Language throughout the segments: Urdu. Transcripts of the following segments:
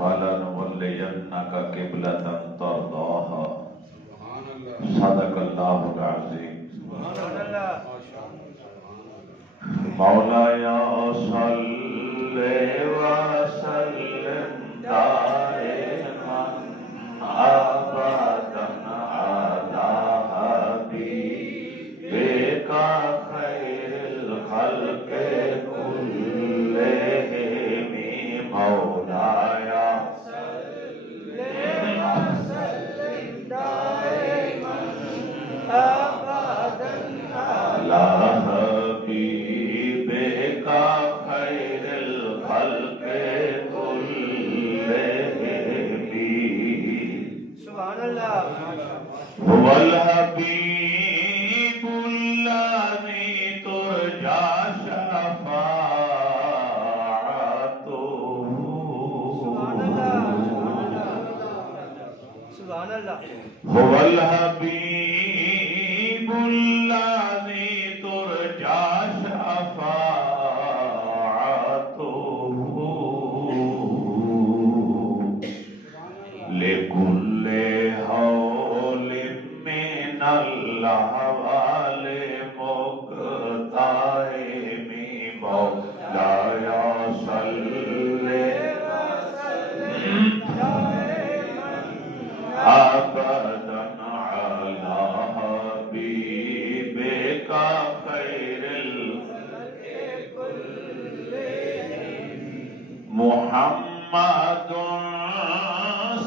وَلَنُوَلِّيَنَّكَ قِبْلَةً تَرْضَاهَا صدق اللہ العظیم مولایا صلی وسلم دائما ابدا علی حبیبک خیر الخلق كلهم مولایا صلی وسلم دائما ابدا علی خیر الخلق كلهم سبحان اللہ هو الحبیب الذی ترجى شفاعته سبحان اللہ هو الحبیب الذی ترجى لكل حول من الأحوال مقتحم مولاي صل وسلم دائما أبدا على حبيبك خير الخلق كلهم محمد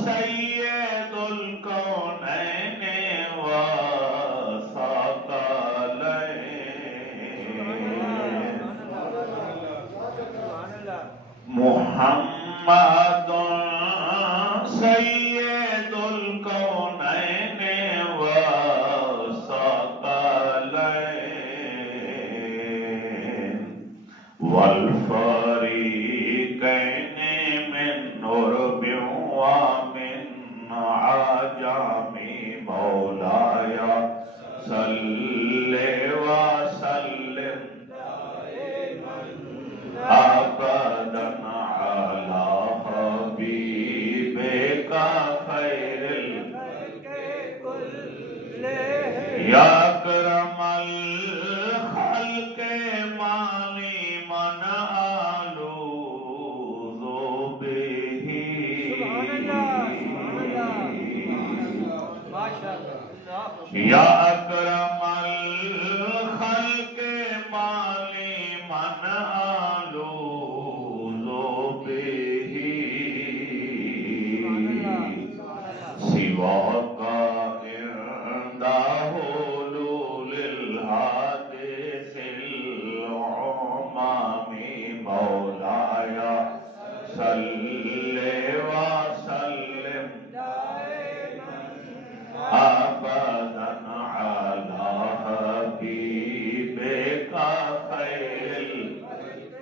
سید الکونین والثقلین محمد سید الکونین والثقلین والفریقین من عرب ومن عجم مولاي صل وسلم دائما ابدا على حبيبك خير الخلق كلهم يا اكرم الخلق ماني من آلوذ به یا اکرم الخلق مالی من آلوذ به سواک عند حلول الحادث العمام مولاي صل وسلم دائما ابدا على حبيبك خير الخلق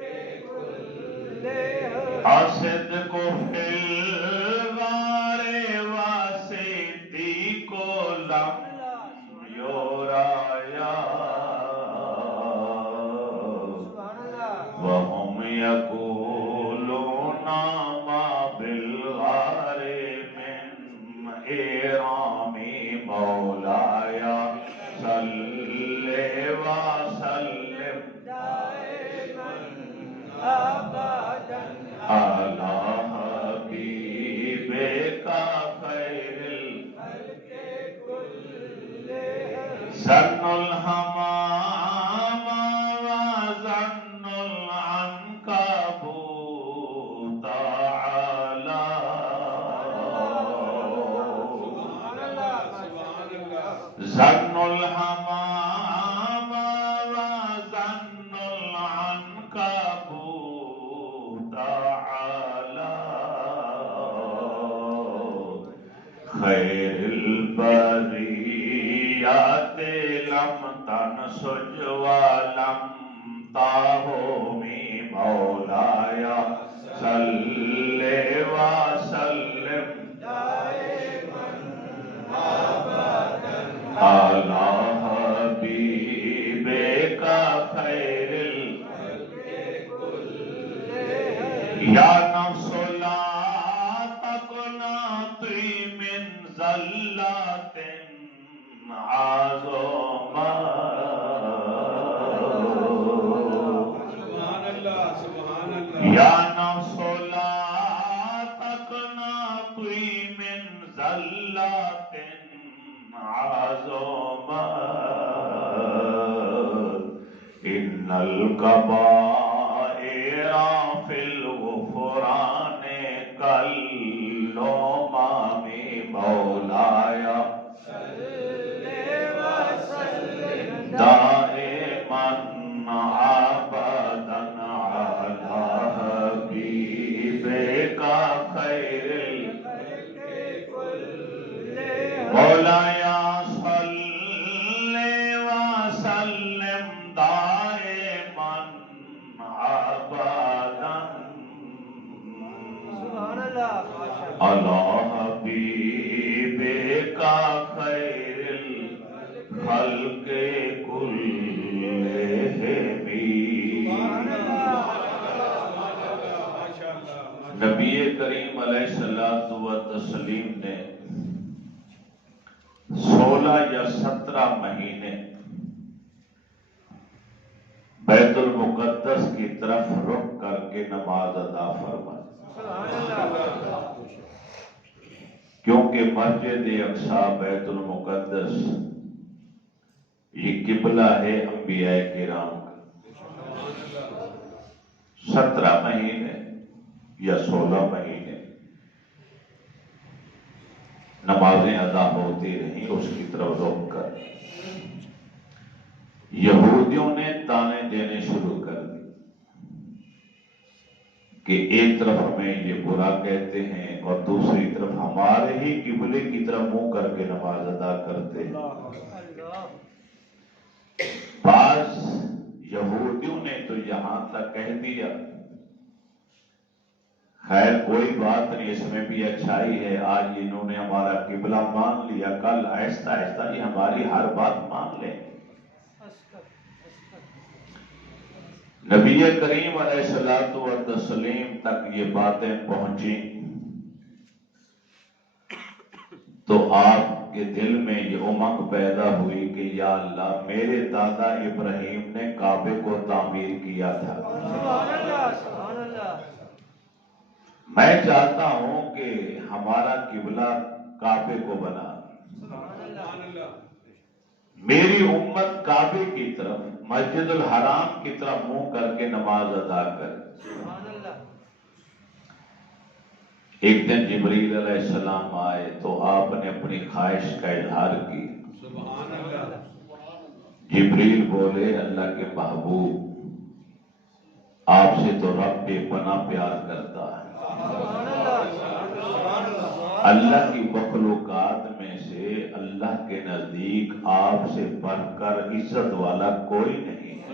كلهم الصدق في الغار وصديق لم يرى وهم يقولون ما بالغار من إرام مولاي صل وسلم دائما أبدا على حبيبك خير الخلق كلهم زن الحمام وزن العنكبوت على زن الحمام وزن العنكبوت على خير البريات لم تنسج ولم تهمي مولاي صل وسلم دائما ابدا على حبيبك خير الخلق كلهم يا نفس الكبائر في الغفران كالأمم مولاي دائما ابدا على حبيبك خير مولاي صل وسلم دائما ابدا على حبيبك خير الخلق نبی کریم علیہ الصلوۃ والتسلیم نے 16 یا 17 مہینے بیت المقدس کی طرف رخ کر کے نماز ادا فرمائی، کیونکہ مسجد اقصی بیت المقدس یہ قبلہ ہے انبیاء کرام کا۔ 17 مہینے یا 16 مہینے نمازیں ادا ہوتی رہیں اس کی طرف رخ کر۔ یہودیوں نے تانے دینے شروع کر دی کہ ایک طرف ہمیں یہ برا کہتے ہیں اور دوسری طرف ہمارے ہی قبلے کی طرف منہ کر کے نماز ادا کرتے ہیں۔ بعض یہودیوں نے تو یہاں تک کہہ دیا، خیر کوئی بات نہیں، اس میں بھی اچھائی ہے، آج انہوں نے ہمارا قبلہ مان لیا، کل آہستہ آہستہ یہ ہماری ہر بات مان لیں۔ نبی کریم علیہ الصلوۃ والتسلیم تک یہ باتیں پہنچی تو آپ کے دل میں یہ امنگ پیدا ہوئی کہ یا اللہ، میرے دادا ابراہیم نے کعبے کو تعمیر کیا تھا، میں چاہتا ہوں کہ ہمارا قبلہ کعبے کو بنا، میری امت کعبے کی طرف، مسجد الحرام کی طرف منہ کر کے نماز ادا کرے۔ ایک دن جبریل علیہ السلام آئے تو آپ نے اپنی خواہش کا اظہار کی۔ جبریل بولے، اللہ کے محبوب، آپ سے تو رب بے پناہ پیار کرتا ہے، اللہ کی مخلوقات میں سے اللہ کے نزدیک آپ سے بڑھ کر عزت والا کوئی نہیں ہے۔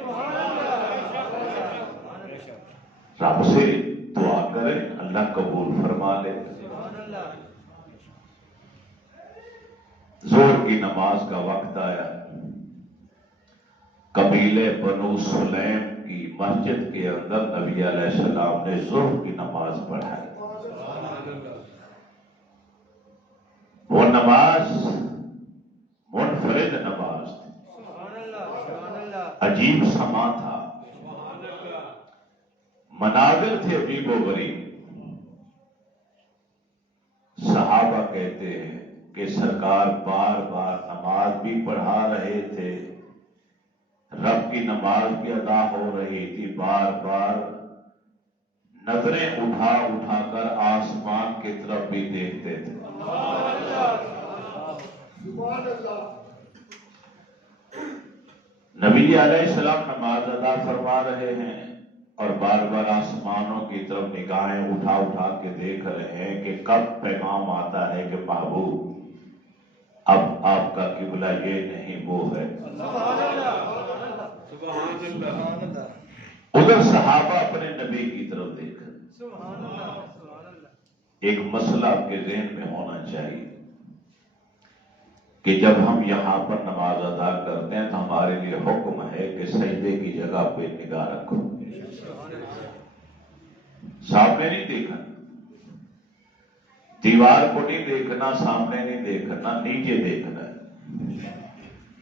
رب سے دعا کریں، اللہ قبول فرما لے۔ ظہر کی نماز کا وقت آیا، قبیلے بنو سلیم کی مسجد کے اندر نبی علیہ السلام نے ظہر کی نماز پڑھائی۔ وہ نماز منفرد نماز تھی، عجیب سما تھا، مناظر تھے عجیب و غریب۔ صحابہ کہتے ہیں کہ سرکار بار بار نماز بھی پڑھا رہے تھے، رب کی نماز بھی ادا ہو رہی تھی، بار بار نظریں اٹھا اٹھا کر آسمان کی طرف بھی دیکھتے تھے۔ نبی علیہ السلام نماز ادا فرما رہے ہیں اور بار بار آسمانوں کی طرف نگاہیں اٹھا اٹھا کے دیکھ رہے ہیں کہ کب پیغام آتا ہے کہ محبوب اب آپ کا قبلہ یہ نہیں وہ ہے۔ ادھر صحابہ اپنے نبی کی طرف دیکھ رہے۔ ایک مسئلہ آپ کے ذہن میں ہونا چاہیے کہ جب ہم یہاں پر نماز ادا کرتے ہیں تو ہمارے لیے حکم ہے کہ سجدے کی جگہ پہ نگاہ رکھو، سامنے نہیں دیکھنا، دیوار کو نہیں دیکھنا، سامنے نہیں دیکھنا، نیچے دیکھنا ہے۔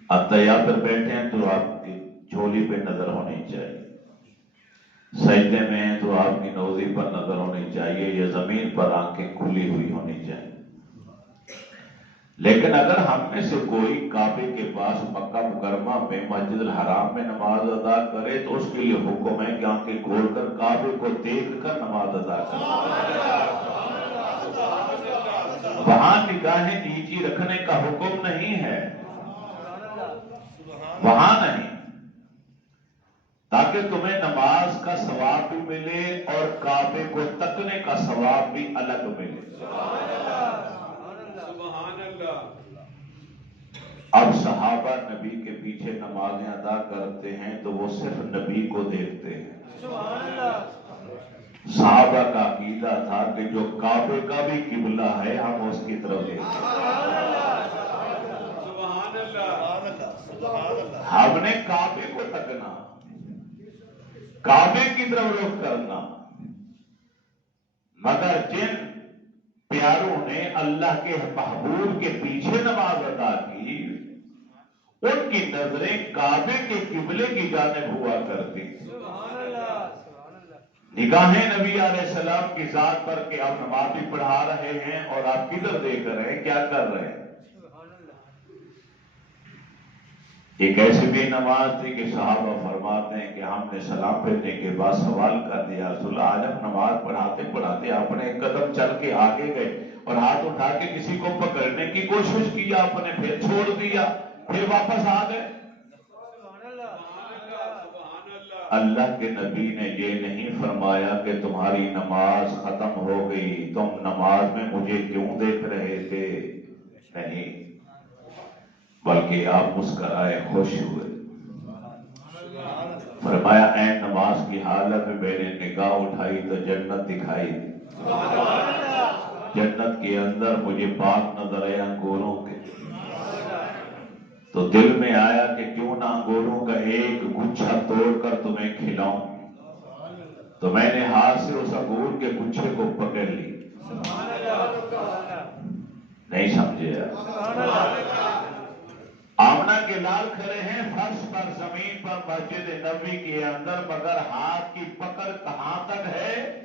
اتحیات پر بیٹھے ہیں تو آپ کی جھولی پہ نظر ہونی چاہیے، سجدے میں ہیں تو آپ کی نوزی پر نظر ہونی چاہیے، یا زمین پر آنکھیں کھلی ہوئی ہونی چاہیے۔ لیکن اگر ہم میں سے کوئی کعبے کے پاس مکہ مکرمہ میں مسجد الحرام میں نماز ادا کرے تو اس کے لیے حکم ہے کہ آنکھیں کھول کر کعبے کو دیکھ کر نماز ادا کرے. وہاں نگاہیں نیچی رکھنے کا حکم نہیں ہے، وہاں نہیں، تاکہ تمہیں نماز کا ثواب بھی ملے اور کعبے کو تکنے کا ثواب بھی الگ ملے. اب صحابہ نبی کے پیچھے نمازیں ادا کرتے ہیں تو وہ صرف نبی کو دیکھتے ہیں. صحابہ کا عقیدہ تھا کہ جو کعبے کا بھی قبلہ ہے ہم اس کی طرف دیکھتے ہیں. ہم نے کعبے کو تکنا، کعبے کی طرف رخ کرنا. مگر جن پیاروں نے اللہ کے محبوب کے پیچھے نماز ادا کی ان کی نظریں کعبے کے قبلے کی جانب ہوا کرتی. نگاہیں نبی علیہ السلام کی ذات پر کہ آپ نماز بھی پڑھا رہے ہیں اور آپ کدھر دیکھ رہے ہیں، کیا کر رہے ہیں. ایک ایسی بھی نماز تھی کہ صحابہ فرماتے ہیں کہ ہم نے سلام پھیرنے کے بعد سوال کر دیا، رسول اللہ آج ہم نماز پڑھاتے پڑھاتے آپ نے ایک قدم چل کے آگے گئے اور ہاتھ اٹھا کے کسی کو پکڑنے کی کوشش کی، آپ نے پھر چھوڑ دیا، پھر واپس آ گئے. اللہ کے نبی نے یہ نہیں فرمایا کہ تمہاری نماز ختم ہو گئی، تم نماز میں مجھے کیوں دیکھ رہے تھے، نہیں، بلکہ آپ مسکرائے، خوش ہوئے. فرمایا اے نماز کی حالت میں میں نے نگاہ اٹھائی تو جنت دکھائی. جنت کے اندر مجھے باغ نظر آئے انگوروں کے، تو دل میں آیا کہ کیوں نہ انگوروں کا ایک گچھا توڑ کر تمہیں کھلاؤں. تو میں نے ہاتھ سے اس انگور کے گچھے کو پکڑ لی. نہیں سمجھے؟ آمنہ کے لال کھڑے ہیں فرش پر، زمین پر، مسجد نبوی کے اندر، مگر ہاتھ کی پکڑ کہاں تک ہے؟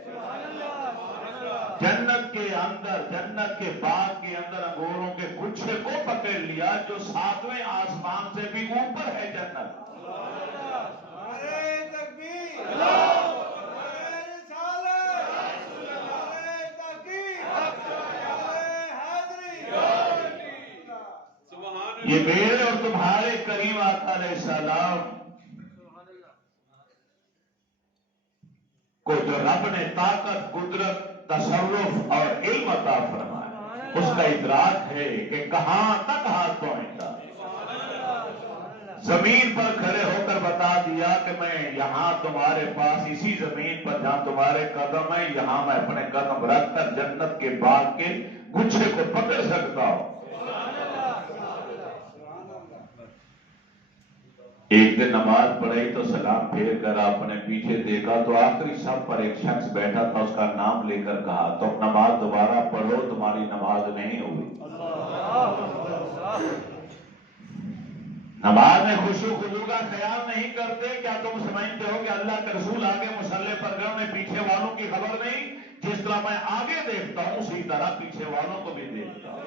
جنت کے اندر، جنت کے باغ کے اندر انگوروں کے گچھے کو پکڑ لیا جو 7ویں آسمان سے بھی اوپر ہے جنت. یہ میرے اور تمہارے کریم آقا علیہ السلام کو جو رب نے طاقت، قدرت، تصرف اور علم عطا فرمایا، اس کا ادراک ہے کہ کہاں تک ہاتھ پہنچتا. زمین پر کھڑے ہو کر بتا دیا کہ میں یہاں تمہارے پاس اسی زمین پر جہاں تمہارے قدم ہے، یہاں میں اپنے قدم رکھ کر جنت کے باغ کے گچھے کو پکڑ سکتا ہوں. ایک دن نماز پڑھی تو سلام پھیر کر آپ نے پیچھے دیکھا تو آخری صف پر ایک شخص بیٹھا تھا، اس کا نام لے کر کہا تم نماز دوبارہ پڑھو، تمہاری نماز نہیں ہوئی. نماز میں خشوع خضوع کا خیال نہیں کرتے. کیا تم سمجھتے ہو کہ اللہ کے رسول آگے مصلی پر گئے، انہیں پیچھے والوں کی خبر نہیں؟ جس طرح میں آگے دیکھتا ہوں اسی طرح پیچھے والوں کو بھی دیکھتا ہوں.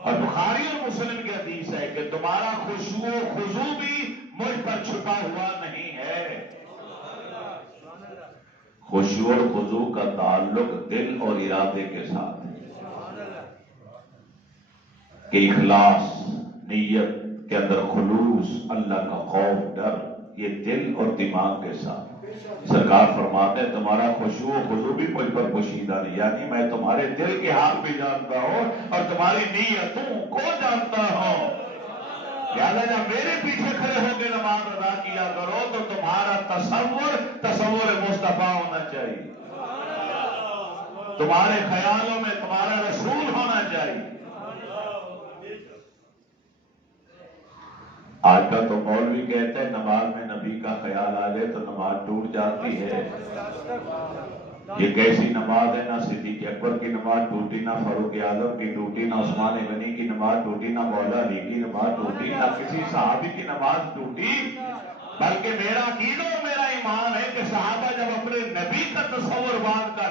اور بخاری اور مسلم کی حدیث ہے کہ تمہارا خشوع و خضوع بھی مجھ پر چھپا ہوا نہیں ہے. خشوع اور خضوع کا تعلق دل اور ارادے کے ساتھ ہے کہ اخلاص، نیت کے اندر خلوص، اللہ کا خوف، ڈر، یہ دل اور دماغ کے ساتھ. سرکار فرماتے ہیں تمہارا خشوع و خضوع بھی مجھ پر پوشیدہ نہیں، یعنی میں تمہارے دل کے حال بھی جانتا ہوں اور تمہاری نیتوں کو جانتا ہوں. لہٰذا جب میرے پیچھے کھڑے ہو کے نماز ادا کیا کرو تو تمہارا تصور مصطفیٰ ہونا چاہیے، تمہارے خیالوں میں تمہارا رسول ہونا چاہیے. آج کا تو مولوی کہتا ہے نماز میں نبی کا خیال آ جائے تو نماز ٹوٹ جاتی ہے. یہ کیسی نماز ہے؟ نہ صدیق اکبر کی نماز ٹوٹی، نہ فاروق اعظم کی ٹوٹی، نہ عثمان غنی کی نماز ٹوٹی، نہ مولا علی کی نماز ٹوٹی، نہ کسی صحابی کی نماز ٹوٹی. بلکہ میرا عقیدہ اور میرا ایمان ہے کہ صحابہ جب اپنے نبی کا تصور باندھ کر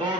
2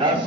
10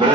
2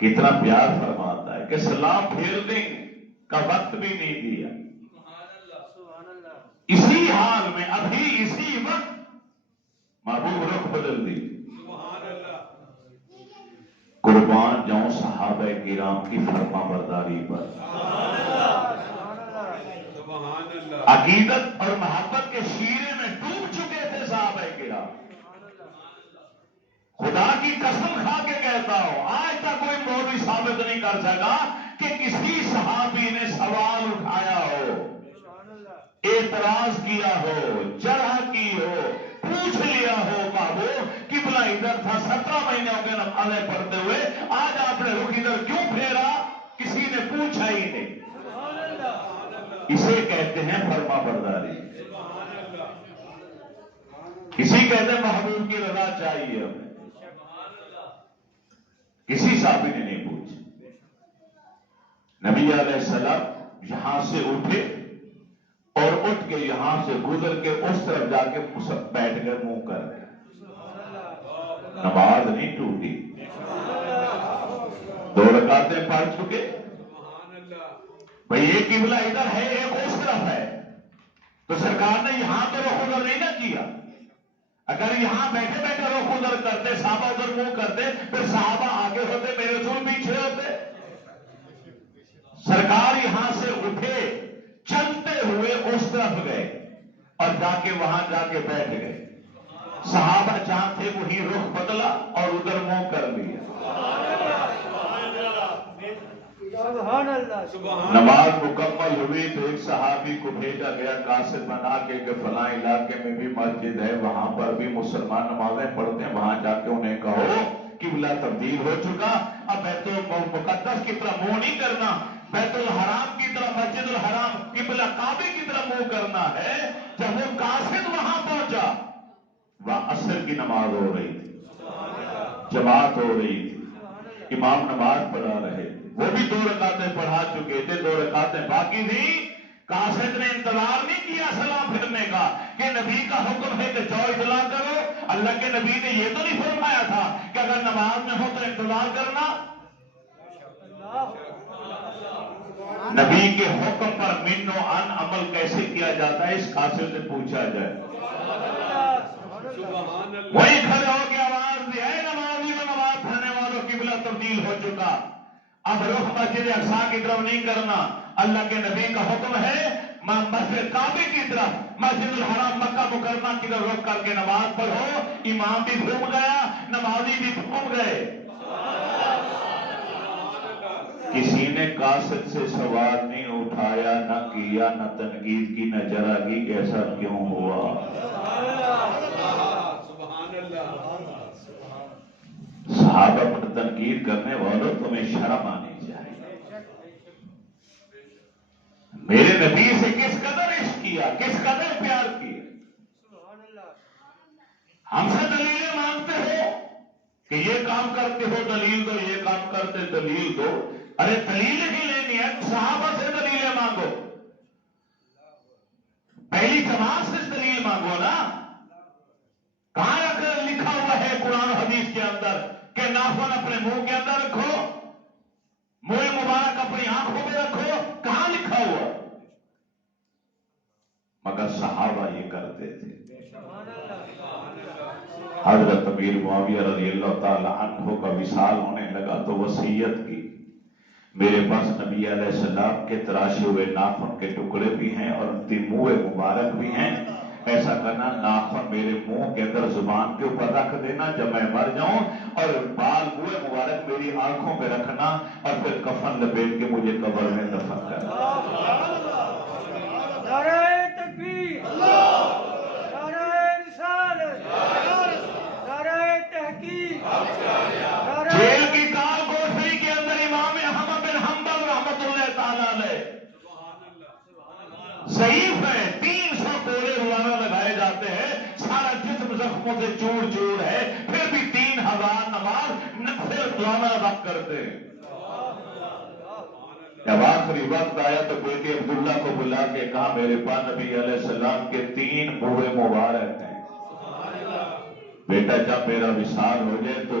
کتنا پیار فرماتا ہے کہ سلام پھیرنے کا وقت بھی نہیں دیا. اسی حال میں ابھی اسی وقت محبوب رخ بدل دی. قربان جاؤں صحابہ کرام کی فرما برداری پر. عقیدت اور محبت کے شیرے میں ڈوب چکے تھے صحابہ کرام. خدا کی قسم کھا کے کہتا ہوں آج تک کوئی مولوی ثابت نہیں کر سکا کہ کسی صحابی نے سوال اٹھایا ہو، اعتراض کیا ہو، جرح کی ہو، پوچھ لیا ہو محبوب قبلہ ادھر تھا 17 مہینے ہو گئے نمازیں پڑھتے ہوئے، آج آپ نے رخ ادھر کیوں پھیرا؟ کسی نے پوچھا ہی نہیں. اسے کہتے ہیں فرما برداری. کسی کہتے ہیں محبوب کی رضا چاہیے ہمیں. کسی صحابی نے نہیں پوچھا. نبی علیہ السلام یہاں سے اٹھے اور اٹھ کے یہاں سے گزر کے اس طرف جا کے بیٹھ گئے منہ کر کے. نماز نہیں ٹوٹی. 2 رکعتیں پڑھ چکے. بھئی ایک قبلہ ادھر ہے ایک اس طرف ہے تو سرکار نے یہاں تو رخ ادھر نہیں نہ کیا. اگر یہاں بیٹھے بیٹھے رخ ادھر کرتے صحابہ ادھر منہ کرتے پھر صحابہ آگے ہوتے میرے رسول پیچھے ہوتے. سرکار یہاں سے اٹھے چلتے ہوئے اس طرف گئے اور جا کے وہاں جا کے بیٹھ گئے. صحابہ جہاں تھے وہی رخ بدلا اور ادھر منہ کر لیا. نماز مکمل ہوئی تو ایک صحابی کو بھیجا گیا قاصد بنا کے کہ فلاں علاقے میں بھی مسجد ہے وہاں پر بھی مسلمان نمازیں پڑھتے ہیں وہاں جا کے انہیں کہو قبلہ تبدیل ہو چکا اب بیت المقدس کی طرف منہ نہیں کرنا بیت الحرام کی طرف مسجد الحرام قبلہ کعبے کی طرف منہ کرنا ہے. جب وہ قاصد وہاں پہنچا وہاں عصر کی نماز ہو رہی تھی جماعت ہو رہی تھی امام نماز پڑھا رہے تھے وہ بھی 2 رکعتیں پڑھا چکے تھے 2 رکعتیں باقی تھی. قاصد نے انتظار نہیں کیا سلام پھرنے کا کہ نبی کا حکم ہے کہ جاؤ اطلاع کرو. اللہ کے نبی نے یہ تو نہیں فرمایا تھا کہ اگر نماز میں ہو تو انتظار کرنا. نبی کے حکم پر من و ان عمل کیسے کیا جاتا ہے اس قاصد سے پوچھا جائے. وہی کھڑے ہو کے آواز دی اے نمازی و نماز پڑھنے والوں قبلہ تبدیل ہو چکا اب رخ مسجد اقصی کی طرف نہیں کرنا. اللہ کے نبی کا حکم ہے مسجد کعبے کی طرف مسجد الحرام مکہ مکرمہ کی طرف رخ کر کے نماز پڑھو. امام بھی گھوم گیا نمازی بھی گھوم گئے. کسی نے قاصد سے سوال نہیں اٹھایا نہ کیا نہ تنقید کی نہ جرا کی کہ ایسا کیوں ہوا. صحابہ پر تنقید کرنے والوں تمہیں شرم آنی چاہیے. میرے نبی سے کس قدر عشق کیا کس قدر پیار کیا. ہم سے دلیلیں مانگتے ہو کہ یہ کام کرتے ہو دلیل دو یہ کام کرتے دلیل دو. ارے دلیل ہی لینی ہے صحابہ سے دلیلیں مانگو. پہلی جماعت سے دلیل مانگو نا. کہاں اگر لکھا ہوا ہے قرآن حدیث کے اندر کہ ناخن اپنے منہ کے اندر رکھو منہ مبارک اپنی آنکھوں میں رکھو. کہاں لکھا ہوا؟ مگر صحابہ یہ کرتے تھے. حضرت امیر معاویہ رضی اللہ تعالی عنہ کا وصال ہونے لگا تو وصیت کی میرے پاس نبی علیہ السلام کے تراشے ہوئے ناخن کے ٹکڑے بھی ہیں اور ان کی منہ مبارک بھی ہیں. ایسا کرنا ناخن میرے منہ کے اندر زبان کے اوپر رکھ دینا جب میں مر جاؤں اور بال منہ مبارک میری آنکھوں پہ رکھنا اور پھر کفن لپیٹ کے مجھے قبر میں دفن کرنا. نعرہ تکبیر نعرہ رسالت نعرہ تحقیق. جیل کی کال کوٹری کے اندر امام احمد بن حنبل رحمۃ اللہ تعالی علیہ ضعیف ہے 300 کوڑے روزانہ لگائے جاتے ہیں سارا جسم زخموں سے چور چور ہے پھر بھی 3000 نماز نفل روزانہ ادا کرتے ہیں. جب آخری وقت آیا تو بیٹے عبداللہ کو بلا کے کہا میرے پاس نبی علیہ السلام کے 3 منہ مبارک ہیں بیٹا جب میرا وصال ہو جائے تو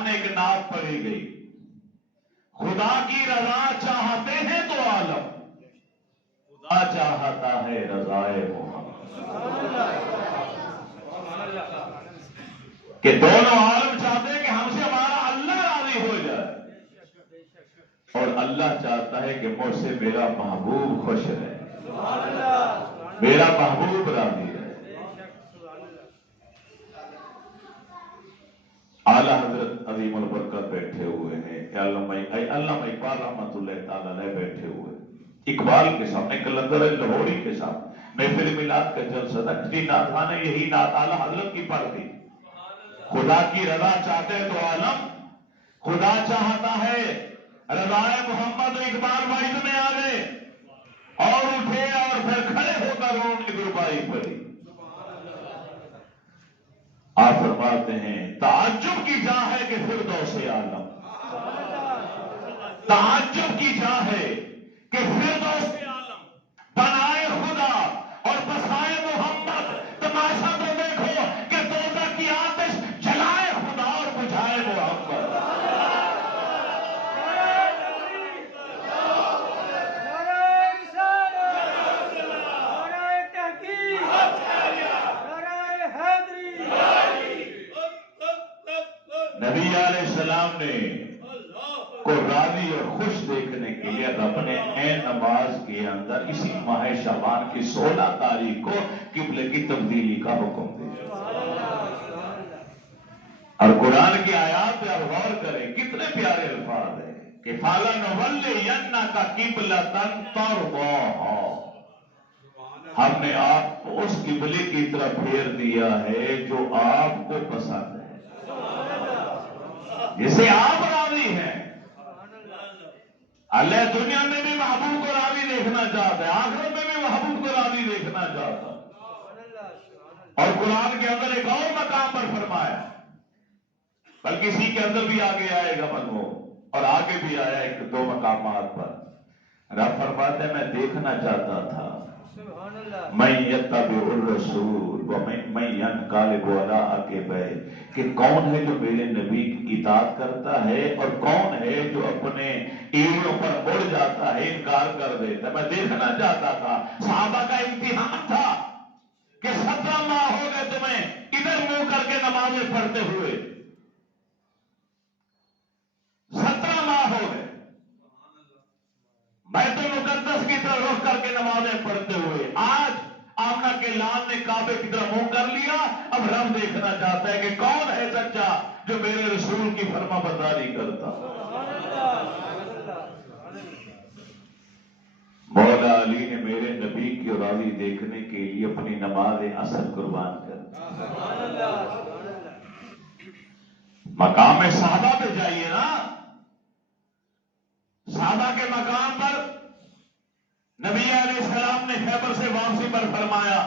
سامنے ایک نعت پڑھی گئی، خدا کی رضا چاہتے ہیں تو عالم، خدا چاہتا ہے رضائے محمد، کہ دونوں عالم چاہتے ہیں کہ ہم سے ہمارا اللہ راضی ہو جائے، اور اللہ چاہتا ہے کہ مجھ سے میرا محبوب خوش رہے، میرا محبوب راضی رہے۔ اعلیٰ حضرت عظیم البرکت بیٹھے ہوئے ہیں، علامہ اقبال رحمۃ اللہ تعالی علیہ بیٹھے ہوئے، اقبال کے سامنے، کلندر لاہوری کے سامنے محفل میلاد کا جلسہ تھا، کسی نعت نے یہی نعت اعلیٰ حضرت کی پڑھ دی، خدا کی رضا چاہتے تو عالم، خدا چاہتا ہے رضائے محمد۔ اقبال بھائی میں آ گئے اور اٹھے اور پھر کھڑے ہو کر انہوں نے گربائی پڑھی۔ آپ فرماتے ہیں تعجب کی جا ہے کہ فردوس عالم، تعجب کی جا ہے کہ فردوس عالم بنائے خدا اور بسائے محمد، تماشا تو دیکھو کہ دوزخ کی آتش جلائے خدا اور بجھائے محمد۔ نبی علیہ السلام نے کو راضی اور خوش دیکھنے کے لیے اپنے عین نماز کے اندر اسی ماہ شعبان کی 16 تاریخ کو قبلے کی تبدیلی کا حکم دیا، اور قرآن کی آیات پہ آپ غور کریں کتنے پیارے الفاظ ہیں کہ فَلَنُوَلِّيَنَّكَ قِبْلَةً تَرْضَاهَا، ہم نے آپ کو اس قبلے کی طرف پھیر دیا ہے جو آپ کو پسند ہے، جسے آپ راضی ہیں۔ اللہ دنیا میں بھی محبوب کو راضی دیکھنا چاہتا ہے، آخرت میں بھی محبوب کو راضی دیکھنا چاہتا ہے، اور قرآن کے اندر ایک اور مقام پر فرمایا، بلکہ اسی کے اندر بھی آگے آئے گا مضمون، اور آگے بھی آیا ایک دو مقامات پر، رب فرماتے ہیں میں دیکھنا چاہتا تھا من یتبع الرسول ومن ینقلب علی عقبیہ، کہ کون ہے جو میرے نبی کی اطاعت کرتا ہے اور کون ہے جو اپنے ایڑوں پر مڑ جاتا ہے، انکار کر دیتا ہے۔ میں دیکھنا چاہتا تھا، صحابہ کا امتحان تھا کہ 17 ماہ ہو گئے تمہیں ادھر منہ کر کے نمازیں پڑھتے ہوئے، 17 ماہ ہو گئے بیت المقدس کی طرف رخ کر کے نمازیں پڑھتے ہوئے، آج آمنہ کے لال نے کعبے کی طرف منہ کر لیا، اب رب دیکھنا چاہتا ہے کہ کون ہے سچا جو میرے رسول کی فرما برداری کرتا۔ مولا علی نے میرے نبی کی راضی دیکھنے کے لیے اپنی نماز عصر قربان کر، مقام صحابہ پہ جائیے نا، صحابہ کے مقام پر نبی علیہ السلام نے خیبر سے واپسی پر فرمایا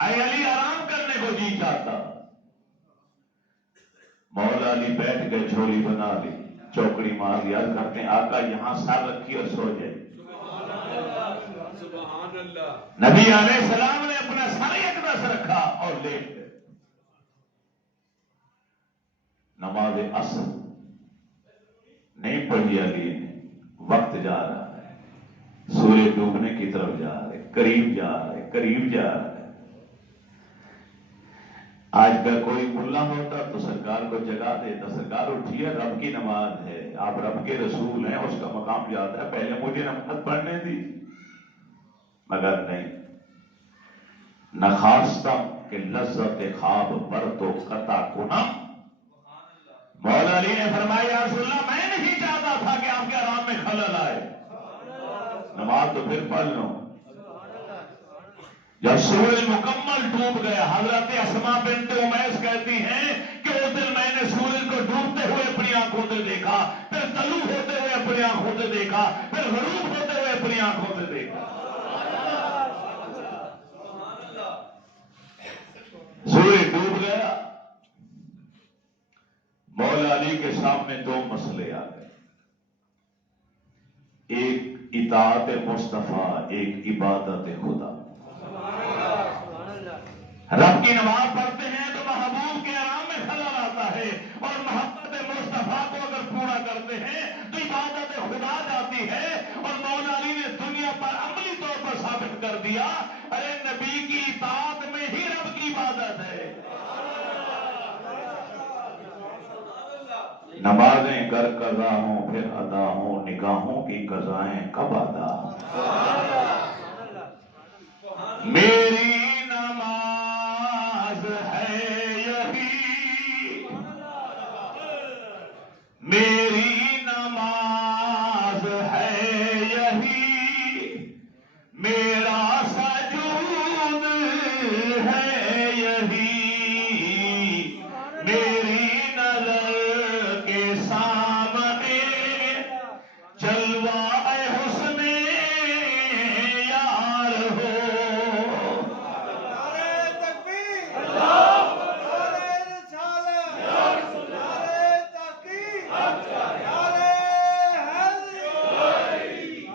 اے علی آرام کرنے کو جی چاہتا، مولا علی بیٹھ گئے، جھولی بنا لی، چوکڑی مار دیا، کرتے ہیں آقا یہاں سر رکھی اور سو جائے۔ نبی علیہ السلام نے اپنا سر ایک دس رکھا اور لیٹ گئے۔ نماز عصر نہیں پڑھی علی نے، وقت جا رہا ہے، سورج ڈوبنے کی طرف جا رہے، قریب جا رہے، قریب جا رہے۔ آج کا کوئی ملا ہوتا تو سرکار کو جگا دیتا، سرکار اٹھیے رب کی نماز ہے، آپ رب کے رسول ہیں، اس کا مقام جاتا ہے، پہلے مجھے نماز پڑھنے دی، مگر نہیں، نخواستم کہ لذت خواب پر تو قطع کنم۔ مولا علی نے فرمایا یا رسول اللہ میں نہیں چاہتا تھا کہ آپ کے آرام میں خلل آئے، نماز تو پھر پڑھ لو۔ جب سورج مکمل ڈوب گیا، حضرت اسماء بنت امیس کہتی ہیں کہ اس دن میں نے سورج کو ڈوبتے ہوئے اپنی آنکھوں سے دیکھا، پھر طلوع ہوتے ہوئے اپنی آنکھوں سے دیکھا، پھر غروب ہوتے ہوئے اپنی آنکھوں سے دیکھا۔ سورج ڈوب گیا، مولا علی کے سامنے دو مسئلے آ گئے، ایک اطاعت مصطفیٰ، ایک عبادت خدا۔ رب کی نماز پڑھتے ہیں تو محبوب کے آرام میں خلل آتا ہے، اور محبت مصطفیٰ پر عملی طور پر ثابت کر دیا، ارے نبی کی اطاعت میں ہی رب کی عبادت ہے۔ نمازیں گر قضا ہوں پھر ادا ہوں، نگاہوں کی قضائیں کب ادا ہوں۔ میری نماز ہے یہی، میری نماز ہے یہی، میرا سجود ہے یہی، میری نظر کے سامنے جلوہ حسن یار ہو۔ نعرہ تکبیر، نعرہ رسالت، نعرہ تحقیق، نعرہ حیدری۔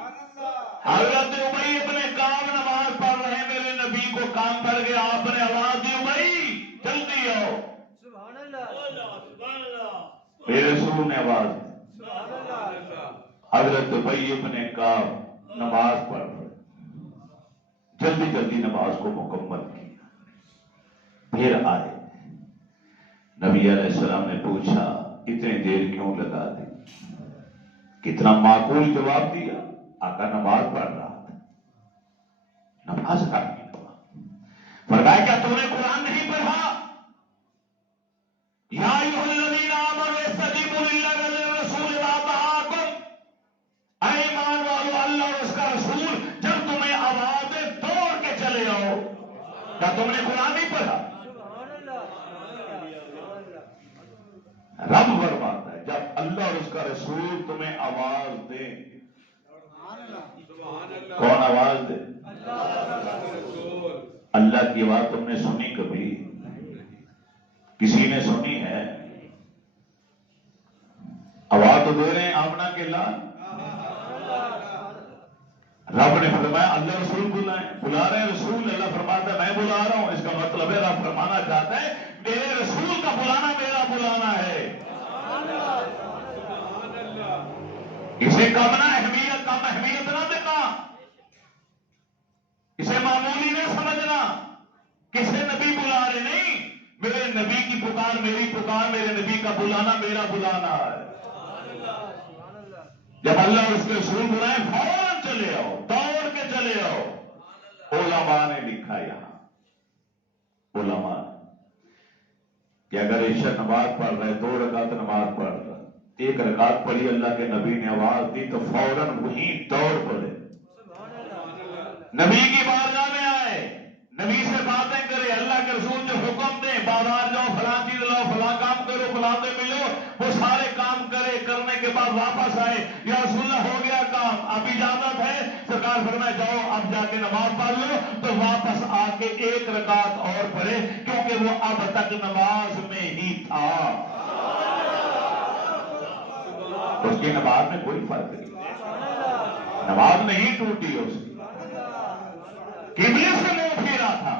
حضرت ابی ابن کعب نماز پڑھ رہے ہیں، میرے نبی کو کام پڑ گیا، آپ نے آواز دی ابی جلدی آؤ۔ سبحان اللہ، سبحان اللہ، میرے رسول نے آواز دی، سبحان اللہ۔ حضرت ابی ابن کعب نماز پڑھ رہے، جلدی جلدی نماز کو مکمل کی، پھر آئے، نبی علیہ السلام نے پوچھا اتنی دیر کیوں لگا دی؟ کتنا معقول جواب دیا، آقا نماز پڑھ رہا تھا، نماز کا فرمایا کیا تم نے قرآن نہیں پڑھا؟ یا ایھا الذین آمنوا استجیبوا للہ وللرسول اذا دعاکم، اے ایمان والو اللہ اور اس کا رسول جب تمہیں آواز دے دوڑ کے چلے آؤ۔ کیا تم نے قرآن نہیں پڑھا؟ سبحان اللہ، سبحان اللہ، سبحان اللہ۔ رب فرماتا ہے جب اللہ اور اس کا رسول تمہیں آواز دے، کون آواز دے؟ اللہ کی آواز تم نے سنی کبھی؟ کسی نے سنی ہے؟ آواز تو دے رہے ہیں آمنہ کے لال، رب نے فرمایا اللہ رسول بلائیں، بلا رہے ہیں رسول، اللہ فرماتا ہے میں بلا رہا ہوں، اس کا مطلب ہے رب فرمانا چاہتا ہے میرے رسول کا بلانا میرا بلانا ہے۔ اسے کم نہ اہمیت، کم اہمیت نہ دینا، اسے معمولی نہ سمجھنا، کسے نبی بلا رہے نہیں، میرے نبی کی پکار میری پکار، میرے نبی کا بلانا میرا بلانا ہے۔ جب اللہ اور اس کے رسول بلائیں فوراً چلے آؤ، دوڑ کے چلے آؤ۔ علماء نے لکھا یہاں، علماء کہ اگر عشاء نماز پڑھ رہے، 2 رکعت نماز پڑھ رہے، 1 رکعت پڑھی، اللہ کے نبی نے آواز دی تو فوراً وہیں دوڑ پڑے، نبی کی بارگاہ میں آئے، نبی سے باتیں کرے، اللہ کے رسول جو حکم دیں، بازار جاؤ، فلاں چیز لاؤ، فلاں کام کرو، فلاں سے ملو، وہ سارے کام کرے، کرنے کے بعد واپس آئے، یا رسول اللہ ہو گیا کام، اب اجازت ہے، سرکار فرمائے جاؤ اب جا کے نماز پڑھ لو، تو واپس آ کے 1 رکعت اور پڑھے، کیونکہ وہ اب تک نماز میں ہی تھا، اس کی نماز میں کوئی فرق نہیں، نماز نہیں ٹوٹی اس کی۔ قبلے سے منہ پھیرا تھا،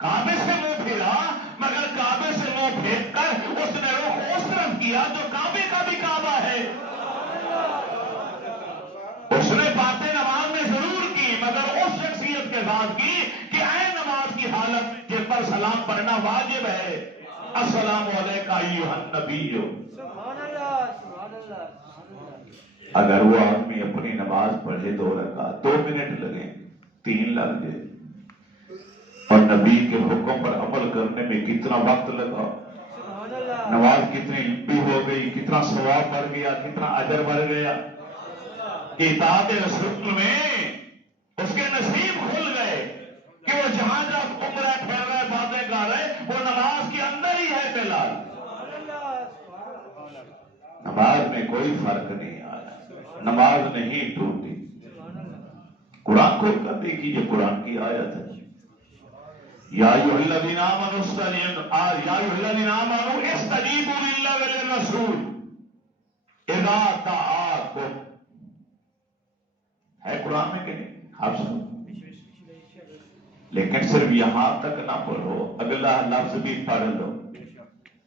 کعبے سے منہ پھیرا، مگر کعبے سے منہ پھیر کر اس نے رخ اس طرف کیا جو کعبے کا بھی کعبہ ہے۔ اس نے باتیں نماز میں ضرور کی، مگر اس شخصیت کے ساتھ کی کہ اے نماز کی حالت جس پر سلام پڑھنا واجب ہے، السلام علیکہ ایھا النبی۔ سبحان اللہ، سبحان اللہ۔ اگر وہ آدمی اپنی نماز پڑھے 2 رکعت، 2 منٹ لگیں، 3 لگ جائے، اور نبی کے حکم پر عمل کرنے میں کتنا وقت لگا، سبحان اللہ، نماز کتنی لمبی ہو گئی، کتنا ثواب بڑھ گیا، کتنا اجر بڑھ گیا۔ اطاعت رسول میں اس کے نصیب کھل گئے کہ وہ جہاں جہاں گھوم رہے، پھر رہے، باتیں کر رہے، وہ نماز کے اندر ہی ہے فی الحال، نماز میں کوئی فرق نہیں آیا، نماز نہیں ٹوٹی۔ قرآن کھول کر دیکھیے، قرآن کی آیت ہے، یا ایھا الذین آمنوا استجیبوا للہ وللرسول اذا دعاکم، ہے قرآن میں کہ نہیں؟ آپ سنو، لیکن صرف یہاں تک نہ پڑھو، اگلا لفظ بھی پڑھ لو،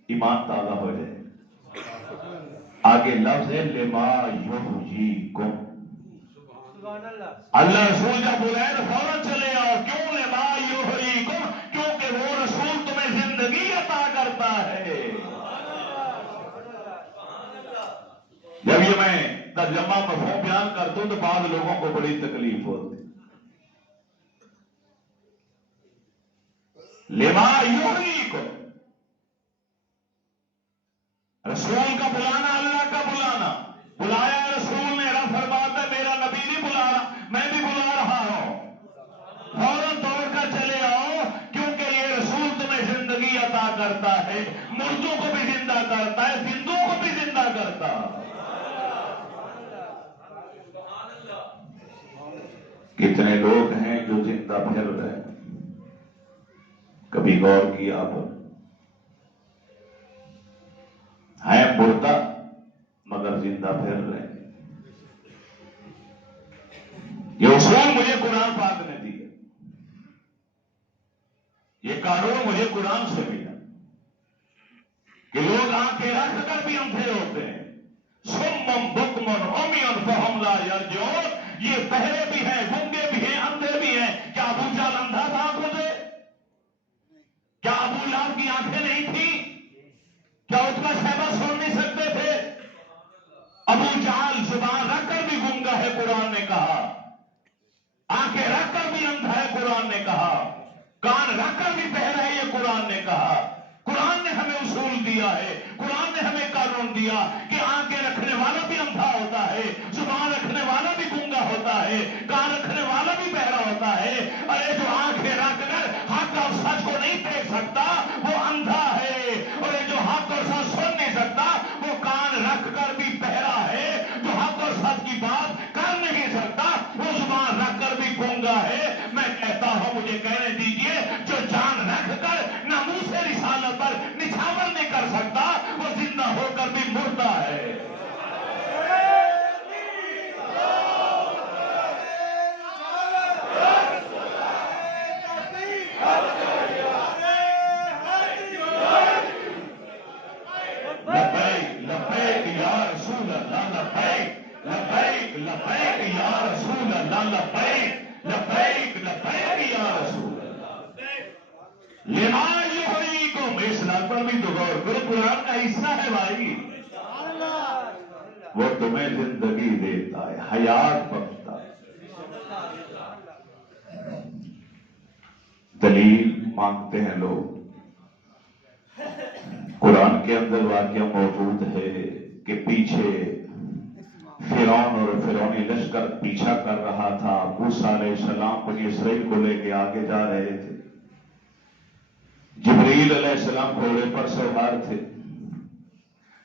ایمان تازہ ہو جائے۔ آگے لفظ ہے لما یحییکم، اللہ رسول جب بلائے تو فوراً چلے آؤ. کیوں؟ لما یحییکم، کیونکہ وہ رسول تمہیں زندگی عطا کرتا ہے. جب یہ میں ترجمہ مفہوم بیان کرتا ہوں تو بعض لوگوں کو بڑی تکلیف ہوتی. لما یحییکم، رسول کا بلانا، اللہ کا بلانا. بلایا رسول نے، رب فرماتا ہے میرا نبی نہیں بلا رہا، میں بھی بلا رہا ہوں. فوراً دوڑ کر چلے آؤ، کیونکہ یہ رسول تمہیں زندگی عطا کرتا ہے. مردوں کو بھی زندہ کرتا ہے، زندوں کو بھی زندہ کرتا ہے. کتنے لوگ ہیں جو زندہ پھر رہے ہیں؟ کبھی غور کیا آپ؟ ہیں مردہ مگر زندہ پھر رہے ہیں. یہ اصول مجھے قرآن پاک نے دیا، یہ قانون مجھے قرآن سے ملا کہ لوگ آنکھیں رکھ کر بھی اندھے ہوتے ہیں. صم بکم عمی فہم لا یرجعون، یہ بہرے بھی ہیں، گنگے بھی ہیں، اندھے بھی ہیں. کیا ابو جہل اندھا تھا آنکھوں سے؟ کیا ابو لہب کی آنکھیں نہیں تھیں؟ کیا عتبہ شیبہ سن نہیں سکتے تھے؟ ابو جہل زبان رکھ کر بھی گنگا ہے، قرآن نے کہا. آنکھیں رکھ کر بھی اندھا ہے، قرآن نے کہا. کان رکھ کر بھی بہرا ہے، یہ قرآن نے کہا. قرآن نے ہمیں اصول دیا ہے، قرآن نے ہمیں قانون دیا کہ آنکھیں رکھنے والا بھی اندھا ہوتا ہے، زبان رکھنے والا بھی گنگا ہوتا ہے، کان رکھنے والا بھی بہرا ہوتا ہے. ارے جو آنکھیں رکھ کر حق اور سچ کو نہیں دیکھ سکتا وہ اندھا ہے، اور جو حق اور سچ سن نہیں سکتا وہ کان رکھ کر بھی بہرا ہے. جو حق اور سچ کی بات کر نہیں سکتا وہ زبان رکھ کر بھی گنگا ہے. میں کہتا ہوں مجھے کہنے دیجئے، جو جان رکھ کر ناموس رسالت پر نچھاور نہیں کر سکتا وہ زندہ ہو کر بھی مردہ ہے. لبیک لبیک یا رسول اللہ، لبیک لبیک لبیک یا رسول اللہ، لبیک لبیک لبیک یا رسول اللہ. لما یحییکم، اس لفظ پر بھی تو غور کرو، قرآن کا حصہ ہے بھائی. وہ تمہیں زندگی دیتا ہے، حیات بخشتا ہے. دلیل مانگتے ہیں لوگ. قرآن کے اندر واقعہ موجود ہے کہ پیچھے فرعون اور فرعونی لشکر پیچھا کر رہا تھا. موسیٰ علیہ السلام بنی اسرائیل کو لے کے آگے جا رہے تھے. جبریل علیہ السلام گھوڑے پر سوار تھے.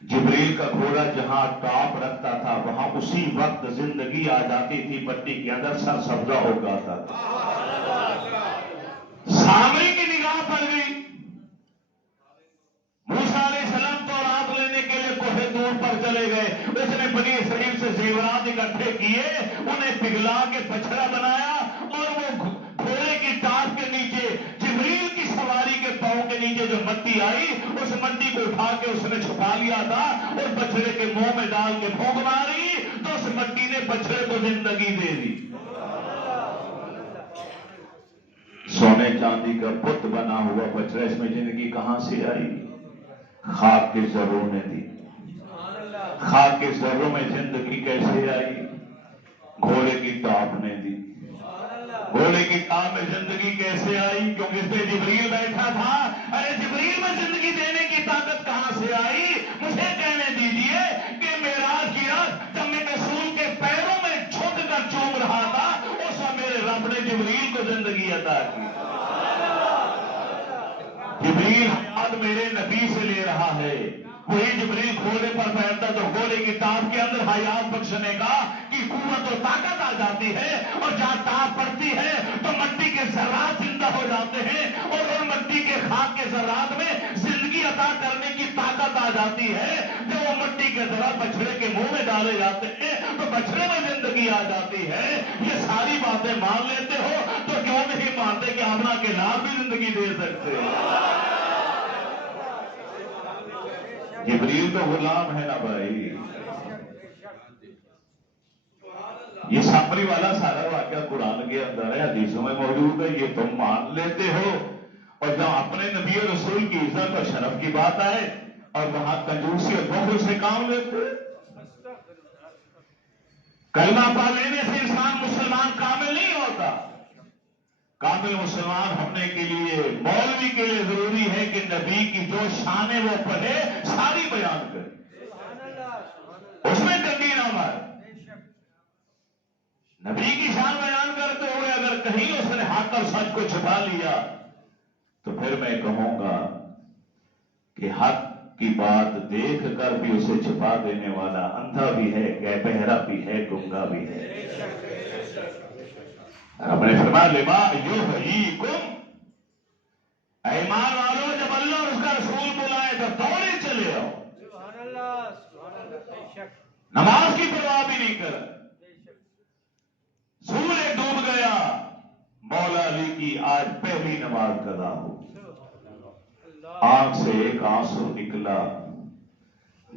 جبریل کا گھوڑا جہاں ٹاپ رکھتا تھا وہاں اسی وقت زندگی آ جاتی تھی، مٹی کے اندر سر سبزہ ہو جاتا تھا. سامری کی نگاہ پڑ گئی. موسیٰ علیہ السلام تو رات لینے کے لیے کوہ طور پر چلے گئے. اس نے بنی اسرائیل سے زیورات اکٹھے کیے، انہیں پگھلا کے بچڑا بنایا، اور وہ گھوڑے کی ٹانپ کے نیچے جبریل کی سواری کے پاؤں کے نیچے جو مٹی آئی اس مٹی کو اٹھا کے اس نے چھپا لیا تھا اور بچڑے کے منہ میں ڈال کے پھونک ماری تو اس مٹی نے بچڑے کو زندگی دے دی. سونے چاندی کا بت بنا ہوا بچڑا، اس میں زندگی کہاں سے آئی؟ خاک کے ذروں نے دی. خاک کے ذروں میں زندگی کیسے آئی؟ گھوڑے کی ٹاپ نے دی. گھوڑے کی ٹاپ میں زندگی کیسے آئی؟ کیونکہ اس پہ جبریل بیٹھا تھا. ارے جبریل میں زندگی دینے کی طاقت کہاں سے آئی؟ مجھے کہنے دیجئے کہ معراج کی رات جب میں رسول کے پیروں میں جھک کر چوم رہا تھا اس وقت میرے رب نے جبریل کو زندگی عطا کی. جبریل حیات میرے نبی سے لے رہا ہے. وہی جبریل گھوڑے پر بیٹھتا تو گھوڑے کی ٹانپ کے اندر حیات بخشنے کا کی قوت اور طاقت آ جاتی ہے، اور جہاں ٹانپ پڑتی ہے تو مٹی کے ذرات زندہ ہو جاتے ہیں، اور ان مٹی کے خاک کے ذرات میں زندگی عطا کرنے کی طاقت آ جاتی ہے. جب وہ مٹی کے ذرات بچڑے کے منہ میں ڈالے جاتے ہیں تو بچڑے میں زندگی آ جاتی ہے. یہ ساری باتیں مان لیتے ہو تو کیوں نہیں مانتے کہ آمنہ کے لال بھی زندگی دے سکتے ہیں؟ جبریل تو غلام ہے نا بھائی. یہ سامری والا سارا واقعہ قرآن کے اندر ہے، حدیثوں میں موجود ہے، یہ تم مان لیتے ہو، اور جب اپنے نبی اور رسول کی عزت اور شرف کی بات آئے اور وہاں کنجوسی اور بخل سے کام لیتے۔ کلمہ پڑھ لینے سے انسان مسلمان کامل نہیں ہوتا۔ کامل مسلمان ہونے کے لیے مولوی کے لیے ضروری ہے کہ نبی کی جو شانیں وہ پڑھے ساری بیان کرے، اس میں کنڈی نہ مارے۔ نبی کی شان بیان کرتے ہوئے اگر کہیں اس نے حق اور سچ کو چھپا لیا تو پھر میں کہوں گا کہ حق کی بات دیکھ کر بھی اسے چھپا دینے والا اندھا بھی ہے، بہرا بھی ہے، گنگا بھی ہے۔ رب نے فرمایا لما یحییکم، اے ایمان والو جب اللہ اور اس کا رسول بلائے تو دوڑے چلے آؤ، نماز کی پرواہ بھی نہیں کر۔ سورج ڈوب گیا، مولا علی کی آج پہلی نماز قضا ہو، آنکھ سے ایک آنسو نکلا،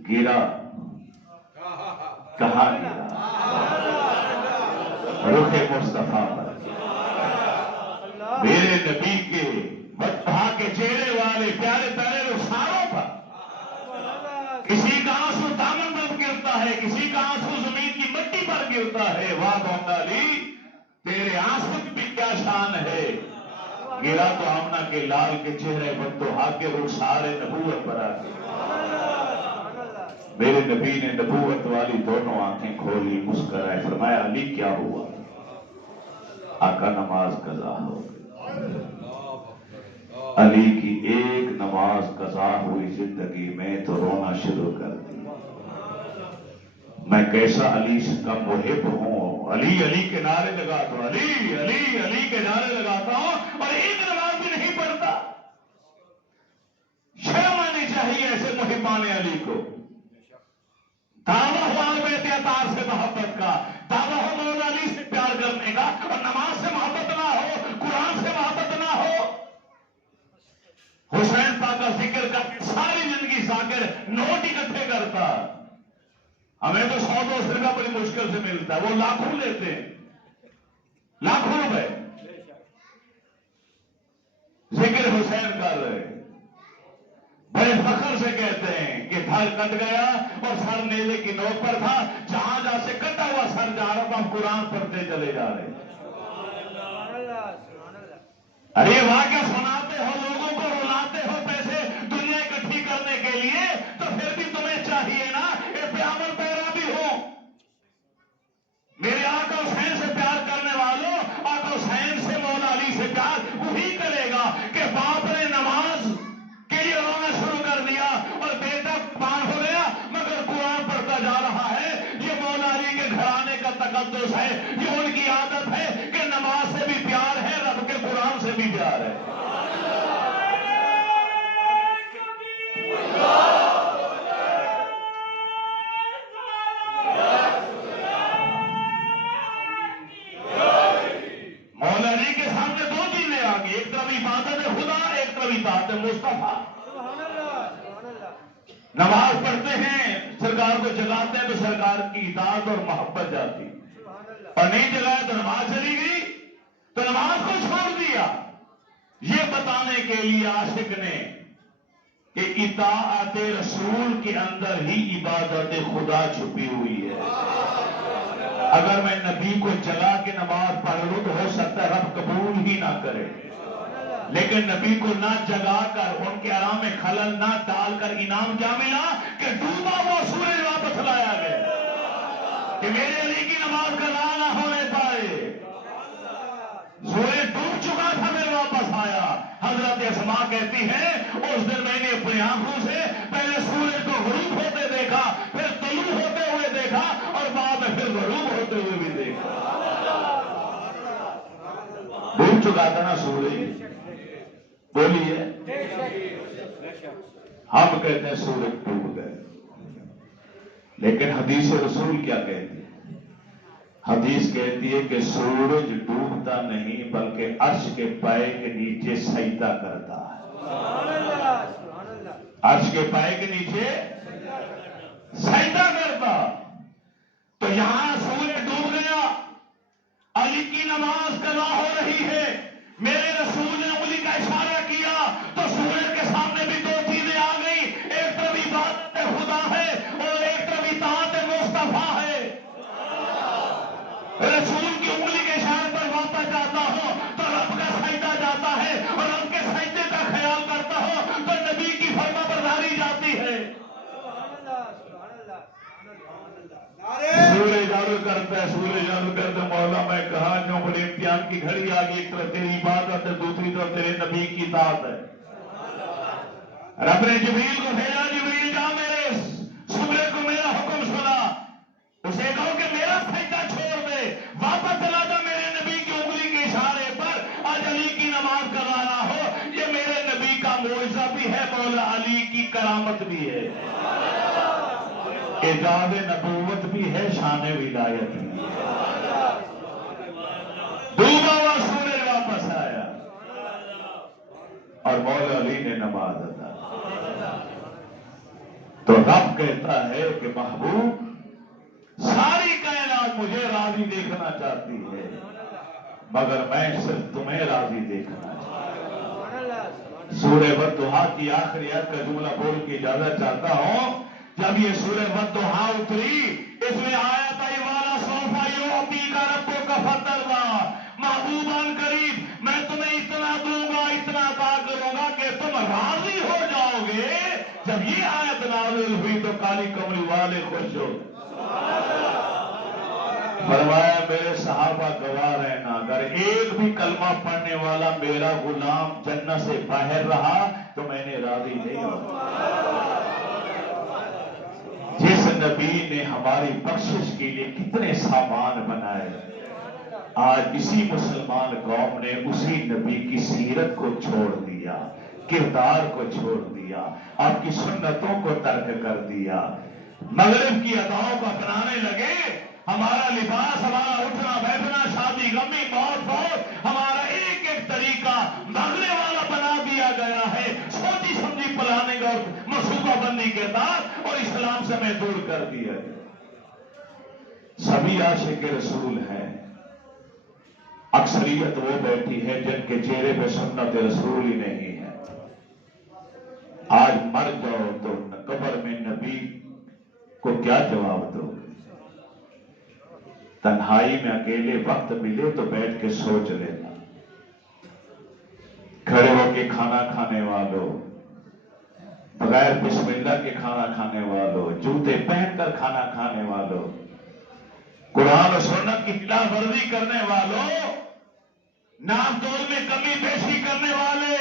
گرا، کہاں گرا؟ رخ مصطفیٰ پر، میرے نبی کے وہاں کے چہرے والے پیارے پیارے رخساروں پر۔ کسی کا آنسو دامن پر گرتا ہے، کسی کا آنسو زمین کی مٹی پر گرتا ہے۔ واہ مولا علی، تیرے آنسو کی بھی کیا شان ہے۔ گرا تو آمنہ کے لال کے چہرے پر، تو ہاتھ کے رخسار نبوت پر آ گئے۔ میرے نبی نے نبوت والی دونوں آنکھیں کھولی، مسکرائے، فرمایا علی کیا ہوا؟ آقا نماز قضا ہو گئی۔ علی کی ایک نماز قضا ہوئی زندگی میں تو رونا شروع کر دیا۔ میں کیسا علی کا محب ہوں، علی علی کے نعرے لگاتا ہوں، علی علی علی کے نعرے لگاتا ہوں اور ایک نماز بھی نہیں پڑھتا۔ شرم آنی چاہیے ایسے محبان علی کو۔ دعویٰ ہو آل بیت اطہار سے محبت کا، دعویٰ ہو مولا علی سے پیار کرنے کا، اور نماز سے محبت نہ ہو، قرآن سے محبت نہ ہو۔ حسین پاک کا ذکر کر کے ساری زندگی ذاکر نوٹ اکٹھے کرتا۔ ہمیں تو 100-200 روپیہ بڑی مشکل سے ملتا ہے، وہ لاکھوں لیتے ہیں، لاکھوں روپے ذکر حسین کر رہے، بڑے فخر سے کہتے ہیں کہ دھڑ کٹ گیا اور سر نیزے کی نوک پر تھا، جہاں جہاں سے کٹا ہوا سر جا رہا تھا، ہم قرآن پڑھتے چلے جا رہے۔ ارے واقعہ سناتے ہو، لوگوں کو رلاتے ہو پیسے دنیا اکٹھی کرنے کے لیے، تو پھر بھی تمہیں چاہیے نا عمل پیرا بھی ہو۔ میرے آقا حسین سے پیار کرنے والوں، آقا حسین سے مولا علی سے پیار وہی کرے گا کہ باپ نے نماز کے لیے رونا شروع کر دیا اور بیٹا قربان ہو گیا مگر قرآن پڑھتا جا رہا ہے۔ یہ مولا علی کے گھرانے کا تقدس ہے، یہ ان کی عادت ہے کہ نماز سے بھی پیار ہے، رب کے قرآن سے بھی پیار ہے۔ مولا علی کے سامنے دو چیزیں آ گئی، ایک طرف عبادت خدا، ایک طرف اطاعت مصطفیٰ۔ نماز پڑھتے ہیں، سرکار کو جگاتے ہیں تو سرکار کی اطاعت اور محبت جاتی، اور نہیں جگایا تو نماز چلی گئی، تو نماز کو چھوڑ دیا۔ یہ بتانے کے لیے عاشق نے کہ اطاعت رسول کے اندر ہی عبادت خدا چھپی ہوئی ہے۔ اگر میں نبی کو جگا کے نماز پڑھ لوں تو ہو سکتا ہے رب قبول ہی نہ کرے، لیکن نبی کو نہ جگا کر ان کے آرام میں خلل نہ ڈال کر انعام کیا ملا کہ ڈوبا وہ سورج واپس لایا گیا، کہ میرے علی کی نماز قضا نہ ہونے پائے۔ سورج ڈوب چکا تھا، پھر واپس آیا۔ حضرت اسماء کہتی ہے اس دن میں نے اپنی آنکھوں سے پہلے سورج کو غروب ہوتے دیکھا، پھر طلوع ہوتے ہوئے دیکھا، اور بعد میں پھر غروب ہوتے ہوئے بھی دیکھا۔ ڈوب چکا تھا نا سورج، بولیے۔ ہم کہتے ہیں سورج ڈوب گئے، لیکن حدیث رسول کیا کہتی ہے؟ حدیث کہتی ہے کہ سورج ڈوبتا نہیں بلکہ عرش کے پائے کے نیچے سجدہ کرتا ہے۔ عرش کے پائے کے نیچے سجدہ کرتا۔ تو یہاں سورج ڈوب گیا، کرتا ہے سورج عرض کرتا مولا میں کہاں جاؤں؟ بڑے امتحان کی گھڑی آ گئی، ایک طرف تیری عبادت ہے، دوسری طرف تیرے نبی کی اطاعت ہے۔ رب نے جبریل کو بھیجا، جبریل جا میرے سورج کو میرا حکم سنا، اسے کہو کہ میرا سجدہ چھوڑ دے، واپس چلا جا میرے نبی کی انگلی کے اشارے پر، آج علی کی نماز کرانا ہو۔ یہ میرے نبی کا معجزہ بھی ہے، مولا علی کی کرامت بھی ہے، اعجاز نبوت بھی ہے، شان ولایت بھی ہے۔ ڈوبا ہوا سورج واپس آیا اور مولا علی نے نماز ادا تو رب کہتا ہے کہ محبوب ساری کائنات مجھے راضی دیکھنا چاہتی ہے، مگر میں صرف تمہیں راضی دیکھنا چاہتا۔ سورہ والضحیٰ کی آخری آیت کا جملہ بول کے اجازت چاہتا ہوں۔ جب یہ سورہ والضحیٰ اتری، اس میں آیا تھا والا سوفا یعطیک ربک فترضی، محبوبان قریب میں تمہیں اتنا دوں گا، اتنا عطا کروں گا کہ تم راضی ہو جاؤ گے۔ جب یہ آیت نازل ہوئی تو کالی کملی والے خوش ہو گئے۔ فرمایا میرے صحابہ گواہ رہنا، اگر ایک بھی کلمہ پڑھنے والا میرا غلام جنت سے باہر رہا تو میں نے راضی نہیں ہوا۔ جس نبی نے ہماری بخشش کے لیے کتنے سامان بنائے، آج اسی مسلمان قوم نے اسی نبی کی سیرت کو چھوڑ دیا، کردار کو چھوڑ دیا، آپ کی سنتوں کو ترک کر دیا، مغرب کی اداؤں کو اپنانے لگے۔ ہمارا لباس، ہمارا اٹھنا بیٹھنا، شادی غمی، موت فوت، ہمارا ایک ایک طریقہ بھاگنے والا بنا دیا گیا ہے، سوچی سمجھی پلاننگ اور منصوبہ بندی کے بعد، اور اسلام سے ہمیں دور کر دیا گیا۔ سبھی عاشق رسول ہیں، اکثریت وہ بیٹھی ہے جن کے چہرے پہ سنت رسول ہی نہیں ہے۔ آج مر جاؤ تو قبر میں نبی کو کیا جواب دو؟ تنہائی میں اکیلے وقت ملے تو بیٹھ کے سوچ لینا۔ کھڑے ہو کے کھانا کھانے والوں، بغیر بسم اللہ کے کھانا کھانے والوں، جوتے پہن کر کھانا کھانے والوں، قرآن و سنت کی خلاف ورزی کرنے والوں، نام تول میں کمی بیشی کرنے والے،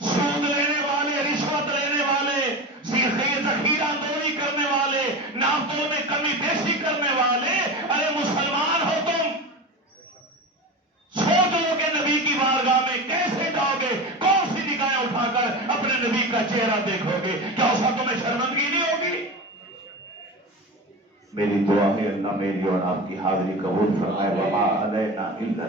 سود لینے والے، رشوت لینے والے، ذخیرہ اندوزی کرنے والے، نام تول میں کمی بیشی کرنے والے، ارے مسلمان ہو تم؟ سوچ لو کہ نبی کی بارگاہ میں کیسے جاؤ گے؟ کون سی نگاہیں اٹھا کر اپنے نبی کا چہرہ دیکھو گے؟ کیا اس وقت تمہیں شرمندگی نہیں ہوگی؟ میری دعا ہے اللہ میری اور آپ کی حاضری قبول فرمائے۔ وما علینا الا